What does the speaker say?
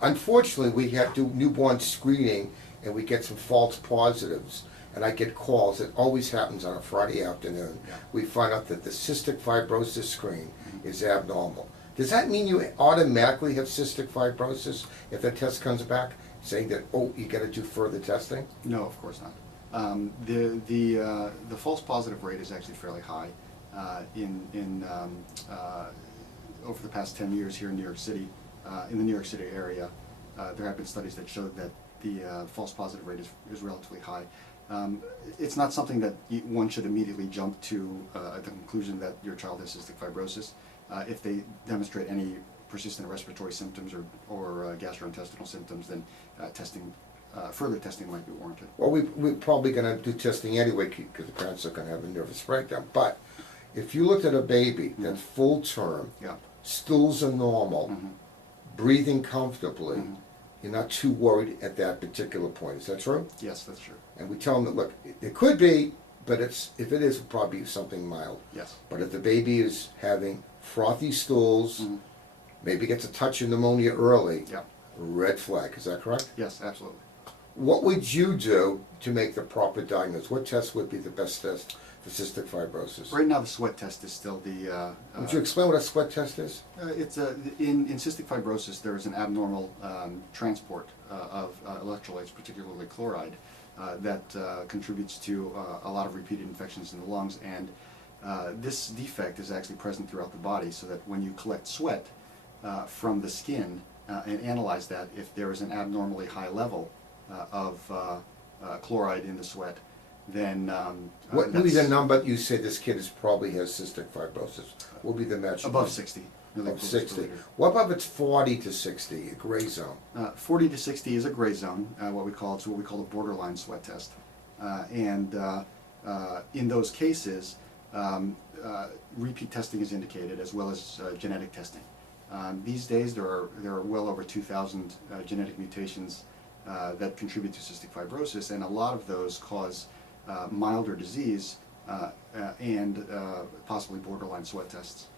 Unfortunately, we have to do newborn screening and we get some false positives. And I get calls, it always happens on a Friday afternoon. Yeah. We find out that the cystic fibrosis screen is abnormal. Does that mean you automatically have cystic fibrosis if the test comes back saying that, oh, you gotta do further testing? No, of course not. The false positive rate is actually fairly high over the past 10 years here in New York City. In the New York City area, there have been studies that show that the false positive rate is relatively high. It's not something that one should immediately jump to the conclusion that your child has cystic fibrosis. If they demonstrate any persistent respiratory symptoms or gastrointestinal symptoms, then further testing might be warranted. Well, we're probably gonna do testing anyway because the parents are gonna have a nervous breakdown. But if you looked at a baby that's full term, Yeah. stools are normal, breathing comfortably, you're not too worried at that particular point. Is that true? Yes, that's true. And we tell them that, look, it could be, but if it is, it'll probably be something mild. Yes. But if the baby is having frothy stools, maybe gets a touch of pneumonia early, Yeah. red flag. Is that correct? Yes, absolutely. What would you do to make the proper diagnosis? What test would be the best test for cystic fibrosis? Right now, the sweat test is still the. Would you explain what a sweat test is? It's in cystic fibrosis. There is an abnormal transport of electrolytes, particularly chloride, that contributes to a lot of repeated infections in the lungs. And this defect is actually present throughout the body, so that when you collect sweat from the skin and analyze that, if there is an abnormally high level of chloride in the sweat, then What would be the number you say this kid probably has cystic fibrosis? What would be the measure? above 60. Really Of close to 60. 100. What about if it's 40 to 60, a gray zone? 40 to 60 is a gray zone, what we call a borderline sweat test. In those cases, repeat testing is indicated as well as genetic testing. These days there are well over 2,000 genetic mutations that contribute to cystic fibrosis, and a lot of those cause milder disease and possibly borderline sweat tests.